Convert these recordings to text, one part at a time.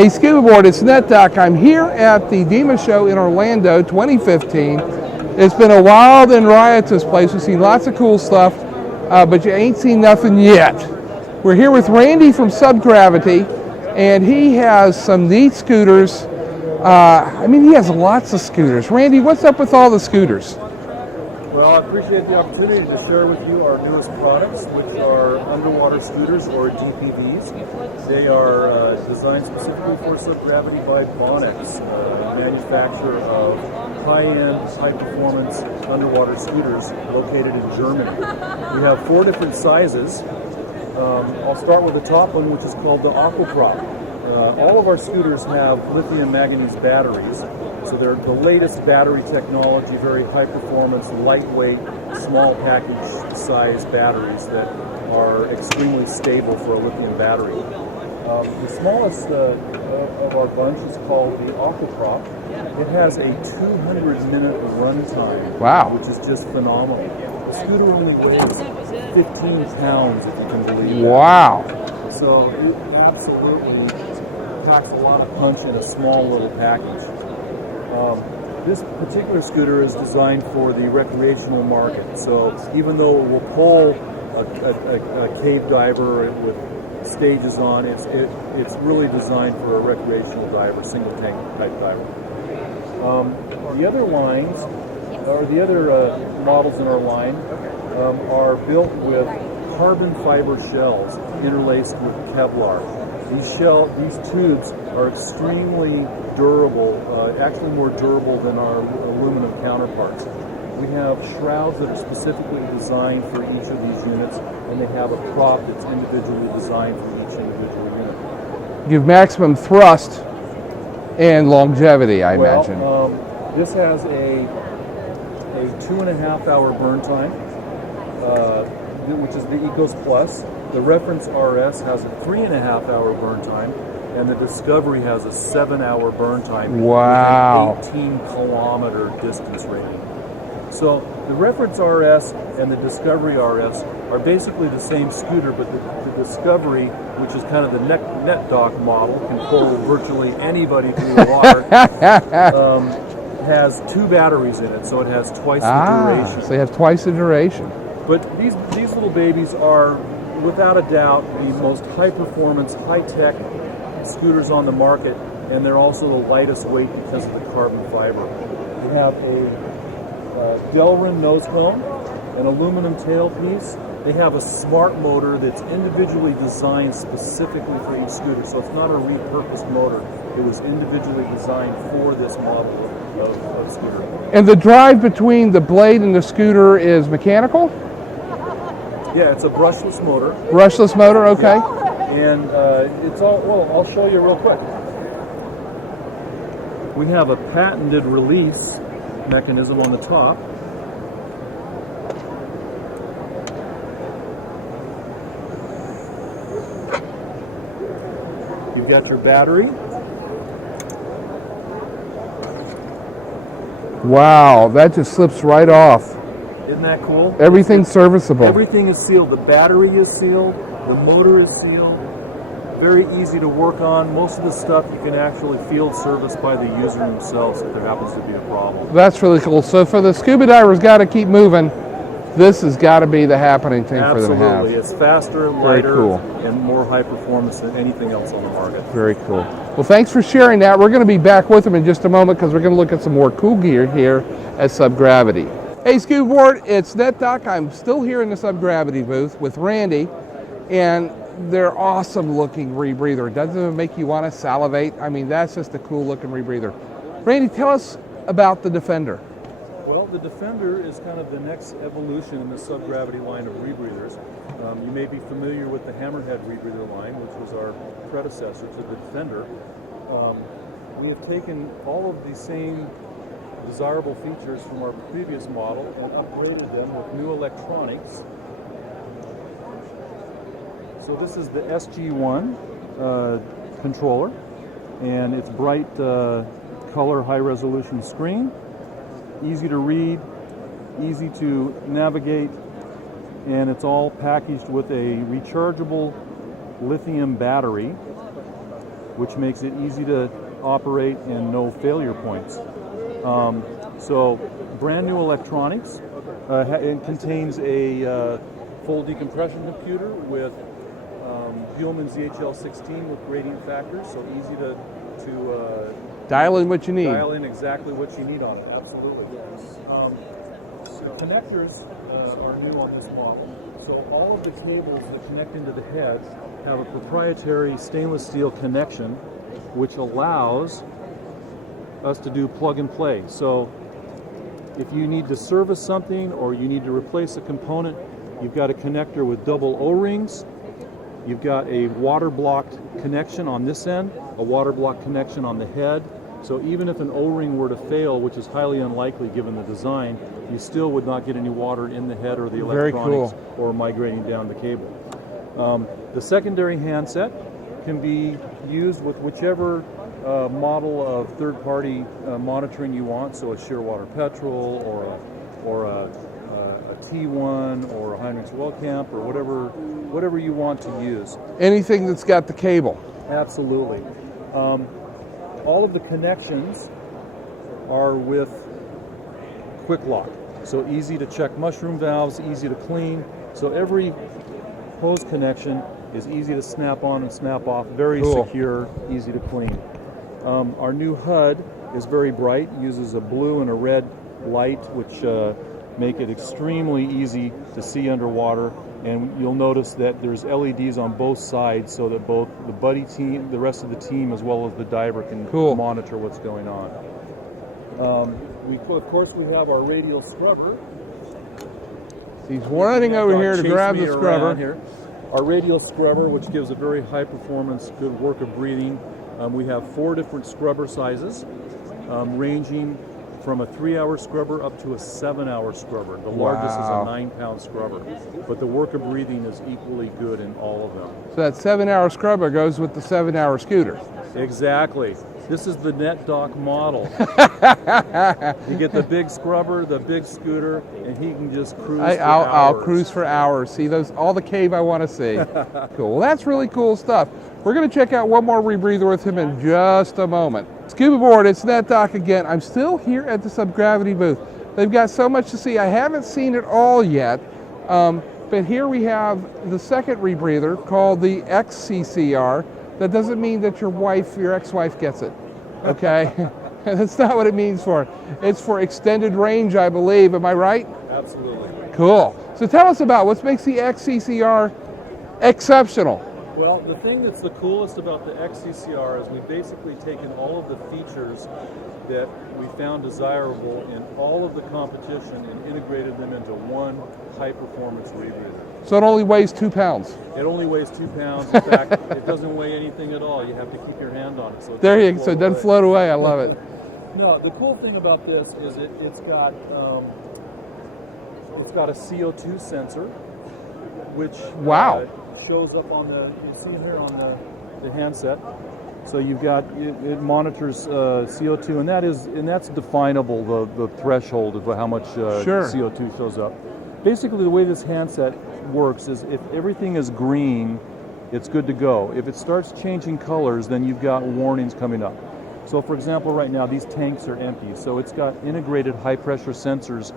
Hey, Scuba Board, it's NetDoc. I'm here at the DEMA show in Orlando 2015. It's been a wild and riotous place. We've seen lots of cool stuff, but you ain't seen nothing yet. We're here with Randy from Subgravity, and he has some neat scooters. He has lots of scooters. Randy, what's up with all the scooters? Well, I appreciate the opportunity to share with you our newest products, which are underwater scooters, or DPVs. They are designed specifically for Subgravity by Bonex, a manufacturer of high-end, high-performance underwater scooters located in Germany. We have 4 different sizes. I'll start with the top one, which is called the Aquaprop. All of our scooters have lithium manganese batteries, so they're the latest battery technology, very high performance, lightweight, small package size batteries that are extremely stable for a lithium battery. The smallest of our bunch is called the Aquaprop. It has a 200-minute runtime, wow, which is just phenomenal. The scooter only weighs 15 pounds, if you can believe that. Wow. So it absolutely packs a lot of punch in a small little package. This particular scooter is designed for the recreational market. So even though it will pull a cave diver with stages on, it's really designed for a recreational diver, single tank type diver. The other lines, or the other models in our line, are built with carbon fiber shells interlaced with Kevlar. These tubes are extremely durable, actually more durable than our aluminum counterparts. We have shrouds that are specifically designed for each of these units, and they have a prop that's individually designed for each individual unit. Give maximum thrust and longevity, I imagine. This has a 2.5-hour burn time, which is the Ecos Plus. The Reference RS has a 3.5-hour burn time, and the Discovery has a 7-hour burn time. Wow. With an 18-kilometer distance rating. So the Reference RS and the Discovery RS are basically the same scooter, but the Discovery, which is kind of the NetDoc model, can pull virtually anybody through the water, has 2 batteries in it, so it has twice the duration. So they have twice the duration. But these little babies are, without a doubt, the most high-performance, high-tech scooters on the market, and they're also the lightest weight because of the carbon fiber. We have a Delrin nose cone, an aluminum tailpiece. They have a smart motor that's individually designed specifically for each scooter, so it's not a repurposed motor. It was individually designed for this model of scooter. And the drive between the blade and the scooter is mechanical? Yeah, it's a brushless motor. Brushless motor, okay. Yeah. And it's all, well, I'll show you real quick. We have a patented release mechanism on the top. You've got your battery. Wow, that just slips right off. Isn't that cool? Everything's serviceable. Everything is sealed. The battery is sealed. The motor is sealed. Very easy to work on. Most of the stuff you can actually field service by the user themselves if there happens to be a problem. That's really cool. So for the scuba divers got to keep moving, this has got to be the happening thing for them to have. Absolutely. It's faster, lighter, cool, and more high performance than anything else on the market. Very cool. Well, thanks for sharing that. We're going to be back with them in just a moment because we're going to look at some more cool gear here at Subgravity. Hey, Scuba Board, it's NetDoc. I'm still here in the Subgravity booth with Randy, and they're awesome looking rebreather. Doesn't it make you want to salivate? I mean, that's just a cool looking rebreather. Randy, tell us about the Defender. Well, the Defender is kind of the next evolution in the Subgravity line of rebreathers. You may be familiar with the Hammerhead rebreather line, which was our predecessor to the Defender. We have taken all of the same desirable features from our previous model and upgraded them with new electronics. So this is the SG1 controller, and it's bright color, high-resolution screen, easy to read, easy to navigate, and it's all packaged with a rechargeable lithium battery which makes it easy to operate and no failure points. So brand new electronics. It contains a full decompression computer with Heumann ZHL16 with gradient factors, so easy to dial in what you need. Dial in exactly what you need on it, absolutely. Connectors are new on this model. So all of the cables that connect into the heads have a proprietary stainless steel connection which allows us to do plug and play. So if you need to service something or you need to replace a component, you've got a connector with double O-rings. You've got a water blocked connection on this end, a water block connection on the head. So even if an O-ring were to fail, which is highly unlikely given the design, you still would not get any water in the head or the electronics or migrating down the cable. The secondary handset can be used with whichever model of third-party monitoring you want, so a Shearwater Petrol or a T1 or a Heinrichs Wellcamp or whatever you want to use. Anything that's got the cable. Absolutely. All of the connections are with quick lock, so easy to check mushroom valves, easy to clean. So every hose connection is easy to snap on and snap off, very secure, easy to clean. Our new HUD is very bright, uses a blue and a red light, which make it extremely easy to see underwater. And you'll notice that there's LEDs on both sides so that both the buddy team, the rest of the team, as well as the diver can monitor what's going on. Of course, we have our radial scrubber. He's running over here to grab the scrubber. Here. Our radial scrubber, which gives a very high performance, good work of breathing. We have 4 different scrubber sizes, ranging from a 3-hour scrubber up to a 7-hour scrubber. The largest is a 9-pound scrubber, but the work of breathing is equally good in all of them. So that 7-hour scrubber goes with the 7-hour scooter. Exactly. This is the NetDock model. You get the big scrubber, the big scooter, and he can just cruise for hours. I'll cruise for hours. See all the cave I want to see. Cool. Well, that's really cool stuff. We're going to check out one more rebreather with him in just a moment. Scuba board, it's NetDock again. I'm still here at the Subgravity booth. They've got so much to see. I haven't seen it all yet, but here we have the second rebreather called the XCCR. That doesn't mean that your ex-wife gets it, okay? That's not what it means for. It's for extended range, I believe. Am I right? Absolutely. Cool. So tell us about what makes the XCCR exceptional. Well, the thing that's the coolest about the XCCR is we've basically taken all of the features that we found desirable in all of the competition and integrated them into one high-performance rebreather. So it only weighs 2 pounds. It only weighs 2 pounds. In fact, it doesn't weigh anything at all. You have to keep your hand on it. So it doesn't float away. I love it. No, the cool thing about this is it's got a CO2 sensor, which shows up on you see here on the handset. So you've got it monitors CO2, and that's definable, the threshold of how much CO2 shows up. Basically, the way this handset works is if everything is green, it's good to go. If it starts changing colors, then you've got warnings coming up. So for example, right now these tanks are empty, so it's got integrated high pressure sensors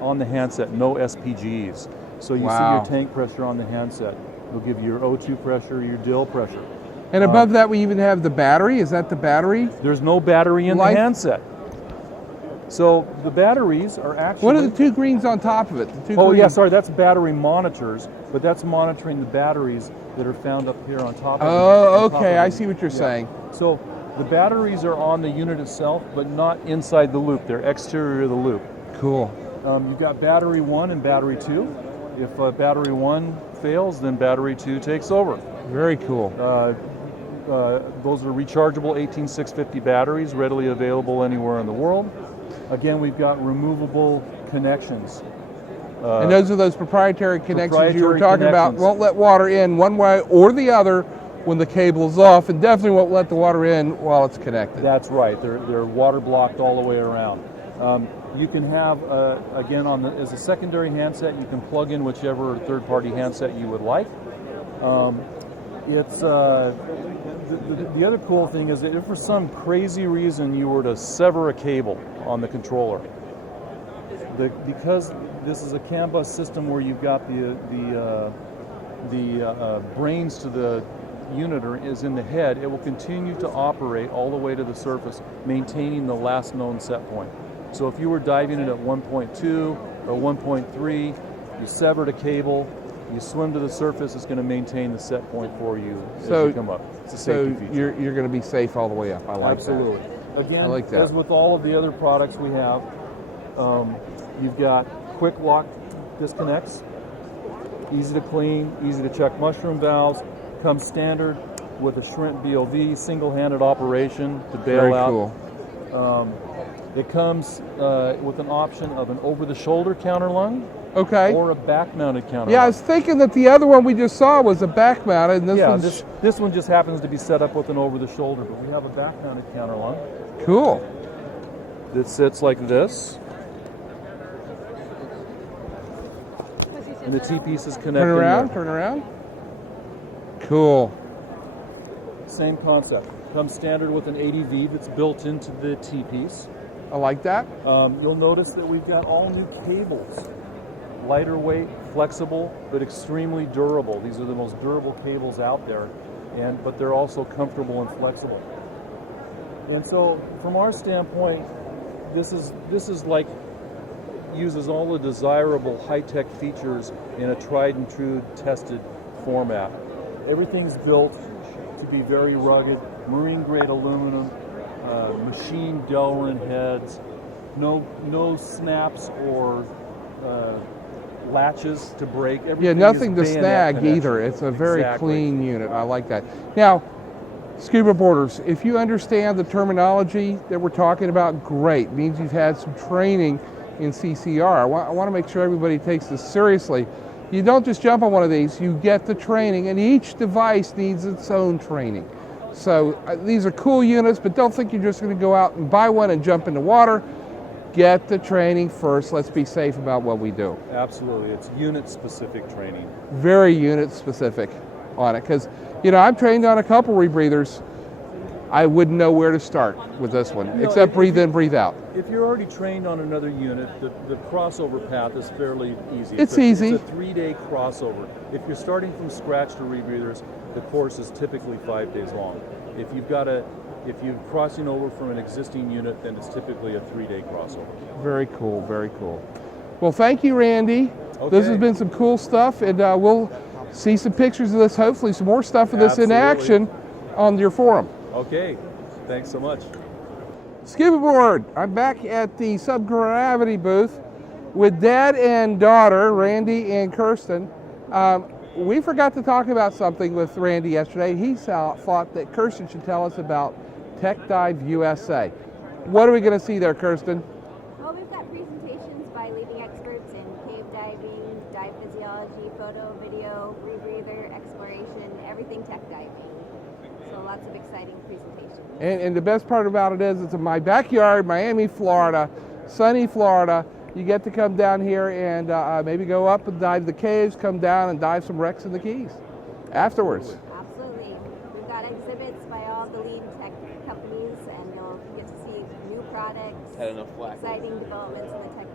on the handset, no SPGs. So you see your tank pressure on the handset. It'll give you your O2 pressure, your dill pressure. And above that we even have the battery. Is that the battery? There's no battery in the handset. So the batteries are actually... What are the 2 greens on top of it? Yeah, sorry, that's battery monitors, but that's monitoring the batteries that are found up here on top of it. Oh, okay, I see what you're saying. So the batteries are on the unit itself, but not inside the loop. They're exterior of the loop. Cool. You've got battery 1 and battery 2. If battery 1 fails, then battery 2 takes over. Very cool. Those are rechargeable 18650 batteries, readily available anywhere in the world. Again, we've got removable connections. And those are those proprietary connections you were talking about. Won't let water in one way or the other when the cable is off, and definitely won't let the water in while it's connected. That's right. They're water blocked all the way around. You can have, again, as a secondary handset, you can plug in whichever third-party handset you would like. It's The other cool thing is that if for some crazy reason you were to sever a cable on the controller, because this is a CAN bus system where you've got the brains to the unit is in the head, it will continue to operate all the way to the surface, maintaining the last known set point. So if you were diving it at 1.2 or 1.3, you severed a cable, you swim to the surface, it's going to maintain the set point for you as you come up. It's a safety feature. You're going to be safe all the way up. I like Absolutely. that. Again, I like that. as with all of the other products we have, you've got quick lock disconnects, easy to clean, easy to check mushroom valves, comes standard with a Shrimp BOV, single-handed operation to bail Very out. Cool. It comes with an option of an over-the-shoulder counterlung Okay. or a back-mounted counterlung. Yeah, I was thinking that the other one we just saw was a back mounted, and this one's this one just happens to be set up with an over-the-shoulder, but we have a back-mounted counterlung cool. that sits like this. And the T-pieces connect Turn around, in there. turn around. Cool. Same concept. Comes standard with an ADV that's built into the T-piece. I like that. You'll notice that we've got all new cables. Lighter weight, flexible, but extremely durable. These are the most durable cables out there, but they're also comfortable and flexible. And so, from our standpoint, this is like uses all the desirable high-tech features in a tried and true tested format. Everything's built to be very rugged, marine-grade aluminum, machine Delrin heads, no snaps or latches to break. Everything Nothing to is bayonet snag connection. either. It's a very Exactly. clean unit. I like that. Now, scuba boarders, if you understand the terminology that we're talking about, great. It means you've had some training in CCR. I want to make sure everybody takes this seriously. You don't just jump on one of these, you get the training, and each device needs its own training. So these are cool units, but don't think you're just going to go out and buy one and jump in the water. Get the training first. Let's be safe about what we do. Absolutely. It's unit-specific training. Very unit specific on it, because I'm trained on a couple rebreathers. I wouldn't know where to start with this one, except breathe in, breathe out. If you're already trained on another unit, the crossover path is fairly easy. It's easy. It's a 3-day crossover. If you're starting from scratch to rebreathers, the course is typically 5 days long. If you're crossing over from an existing unit, then it's typically a 3-day crossover. Very cool, very cool. Well, thank you, Randy. Okay. This has been some cool stuff, and we'll see some pictures of this, hopefully some more stuff of this in Absolutely. action on your forum. Okay, thanks so much. Scuba board. I'm back at the Subgravity booth with Dad and daughter, Randy and Kirsten. We forgot to talk about something with Randy yesterday. He thought that Kirsten should tell us about Tech Dive USA. What are we going to see there, Kirsten? Well, we've got presentations by leading experts in cave diving, dive physiology, photo, video, rebreather, exploration, everything tech diving. So lots of exciting presentations. And the best part about it is it's in my backyard, Miami, Florida, sunny Florida. You get to come down here and maybe go up and dive the caves, come down and dive some wrecks in the Keys afterwards. Absolutely. We've got exhibits by all the lead tech companies, and you'll get to see new products, exciting developments in the tech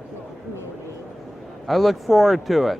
community. I look forward to it.